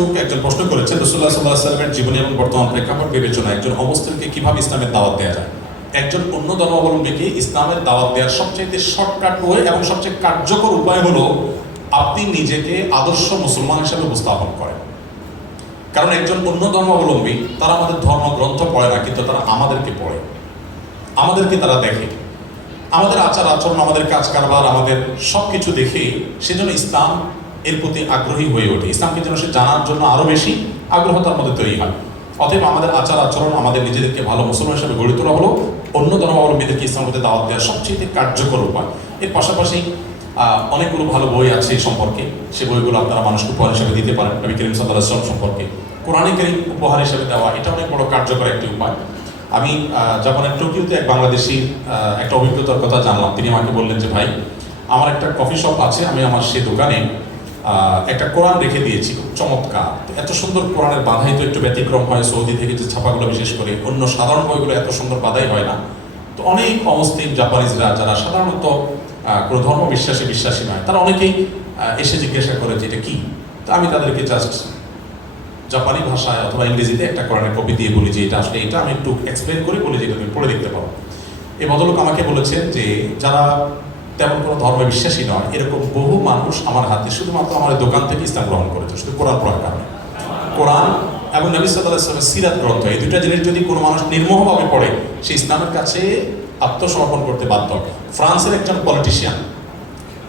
ইচ্ছুক একজন প্রশ্ন রসুল্লাহ সাল্লাহ সাল্লামের এবং বর্তমান প্রেক্ষাপট বিবেচনা, একজন অমুসলিমকে কীভাবে ইসলামের দাওয়াত দেওয়া যায়? একজন অন্য ধর্মাবলম্বীকে ইসলামের দাওয়াত দেওয়ার সবচেয়ে শর্টকাট ওয়ে এবং সবচেয়ে কার্যকর উপায় হলো, আপনি নিজেকে আদর্শ মুসলমান হিসেবে উপস্থাপন করেন। কারণ একজন অন্য ধর্মাবলম্বী, তারা আমাদের ধর্মগ্রন্থ পড়ে না, কিন্তু তারা আমাদেরকে পড়ে। আমাদেরকে তারা দেখে। আমাদের আচার আচরণ আমাদের কাজ কারবার আমাদের সব কিছু দেখে, সেজন্য ইসলাম এর প্রতি আগ্রহী হয়ে ওঠে। ইসলামকে যেন সে জানার জন্য আরও বেশি আগ্রহ তার মধ্যে তৈরি হয়। অতএব আমাদের আচার আচরণ আমাদের নিজেদেরকে ভালো মুসলমান হিসেবে গড়ে তোলা হলো। অন্য ধর্মাবলম্বীদেরকে ইসলাম প্রতি দাওয়াত দেওয়ার সবচেয়ে কার্যকর উপায়। এর পাশাপাশি অনেকগুলো ভালো বই আছে এই সম্পর্কে। সে বইগুলো আপনারা মানুষকে উপহার হিসেবে দিতে পারেন নবী করিম সাল্লাহ সম্পর্কে। কোরআনে করিম উপহার হিসেবে দেওয়া, এটা অনেক বড় কার্যকর একটি উপায়। আমি জাপানের টোকিওতে এক বাংলাদেশি একটা অভিজ্ঞতার কথা জানলাম। তিনি আমাকে বললেন যে, ভাই, আমার একটা কফি শপ আছে, আমি আমার সেই দোকানে একটা কোরআন রেখে দিয়েছি খুব চমৎকার। এত সুন্দর কোরআনের বাধাই তো একটু ব্যতিক্রম হয়, সৌদি থেকে যে ছাপাগুলো বিশেষ করে, অন্য সাধারণ বইগুলো এত সুন্দর বাধাই হয় না। তো অনেক অমুসলিম জাপানিজরা যারা সাধারণত কোনো ধর্ম বিশ্বাসী বিশ্বাসী নয়, তারা অনেকেই এসে জিজ্ঞাসা করে যে এটা কি? তো আমি তাদেরকে জাস্ট জাপানি ভাষায় অথবা ইংরেজিতে একটা কোরআনের কপি দিয়ে বলি যে এটা আসলে এটা, আমি একটু এক্সপ্লেন করে, বলি যে এটা তুমি পড়ে দেখতে পারো। এই ভদ্রলোক আমাকে বলেছেন যে যারা তেমন কোনো ধর্মে বিশ্বাসী নয় এরকম বহু মানুষ আমার হাতে শুধুমাত্র আমার দোকান থেকে ইসলাম গ্রহণ করেছে, শুধু কোরআন পড়ার কারণে। কোরআন এবং নবী সাল্লাহ ইসলামের সিরাত গ্রন্থ, এই দুইটা জিনিস যদি কোনো মানুষ নির্মোহভাবে পড়ে, সে ইসলামের কাছে আত্মসমর্পণ করতে বাধ্য ফ্রান্সের একজন পলিটিশিয়ান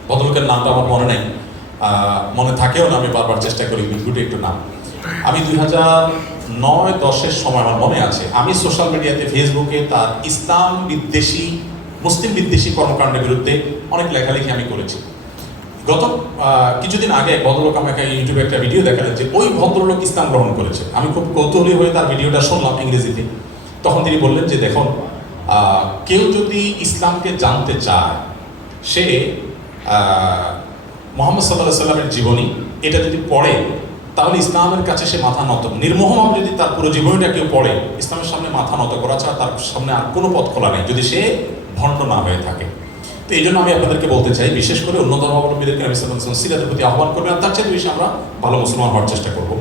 ভদ্রলোকের নামটা আমার মনে নেই মনে থাকেও না, আমি বারবার চেষ্টা করি বিদ্যুটে একটু নাম। আমি দুই হাজার নয় দশের সময় আমার মনে আছে, আমি সোশ্যাল মিডিয়াতে ফেসবুকে তার ইসলাম বিদ্বেষী মুসলিম বিদ্বেষী কর্মকাণ্ডের বিরুদ্ধে অনেক লেখালেখি আমি করেছি। গত কিছুদিন আগে ভদ্রলোক আমাকে ইউটিউবে একটা ভিডিও দেখালেন যে ওই ভদ্রলোক ইসলাম গ্রহণ করেছে। আমি খুব কৌতূহলী হয়ে তার ভিডিওটা শুনলাম ইংরেজিতে। তখন তিনি বললেন যে দেখুন কেউ যদি ইসলামকে জানতে চায়, সে মোহাম্মদ সাল্লাহ সাল্লামের জীবনী, এটা যদি পড়ে, তাহলে ইসলামের কাছে সে মাথা নত নির্মোহভাবে যদি তার পুরো জীবনীটা কেউ পড়ে, ইসলামের সামনে মাথা নত করা ছাড়া তার সামনে আর কোনো পথ খোলা নেই। যদি সে ভণ্ড না হয়ে থাকে। তো এই জন্য আমি আপনাদেরকে বলতে চাই, বিশেষ করে অন্য ধর্মাবলম্বীদেরকে আমি সিরাজের প্রতি আহ্বান করবে, আর তার চেয়ে বেশি আমরা ভালো মুসলমান হওয়ার চেষ্টা করব।